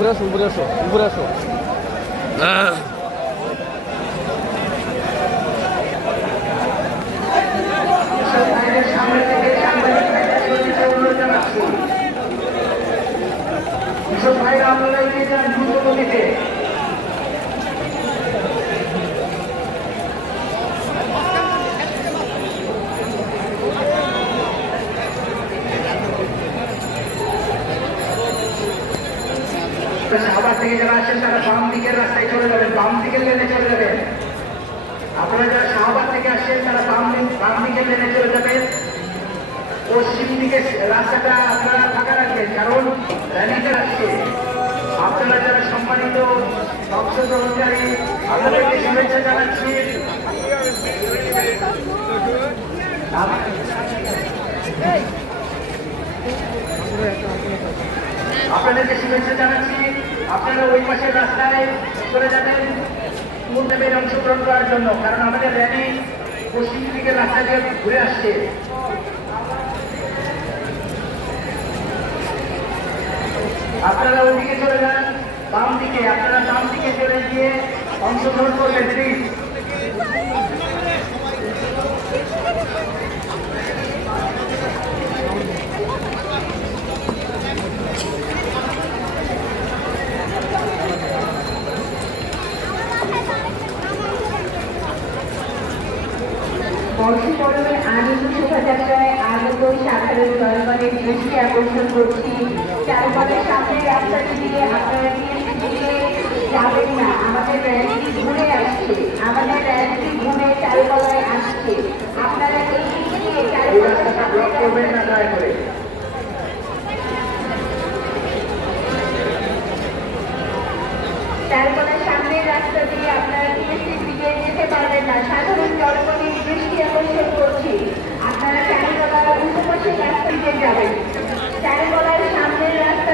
উপরে আসো উপরে আসো উপরে আসো। ভাইরা আপনারা শাহবাগ থেকে যারা আসেন তারা বাম দিকের রাস্তায় চলে যাবেন বাম দিকের লেনে চলে যাবেন আপনারা যারা শাহবাগ থেকে আসেন, তারা বাম বাম দিকের লেনে চলে যাবেন পশ্চিম দিকে রাস্তাটা আপনারা ফাঁকা রাখবেন, কারণ র্যালিটা আসছে। আপনারা যারা সম্মানিত অংশগ্রহণকারী আপনাদেরকে শুভেচ্ছা জানাচ্ছি। আপনাদেরকে শুভেচ্ছা জানাচ্ছি। আপনারা ওই পাশের রাস্তায় চলে যাবেন মুন্দেবের অংশগ্রহণ করার জন্য, কারণ আমাদের র্যালি পশ্চিম দিকের রাস্তা দিয়ে ঘুরে আসছে। আপনারা ওইদিকে চলে যান বাম দিকে আপনারা বাম দিকে চলে গিয়ে অংশগ্রহণ করবেন প্লিজ বর্ষবরণের আনন্দ শোভাযাত্রায় সাধারণ জনগণের দৃষ্টি আকর্ষণ করছি। চারপাশের সামনে রাস্তাটি দিয়ে আপনারা দিয়ে যাবেন না? আমাদের র্যালিটি ঘুরে আসছে। আমাদের র্যালিটি ঘুরে চারুকলায় আসছে। আপনারা এই দিক দিয়ে এই করবেন না দয়া করে। চারকোনার সামনের রাস্তা দিয়ে আপনারা দিকে যেতে পারবেন না? জনগণের করছি। আপনারা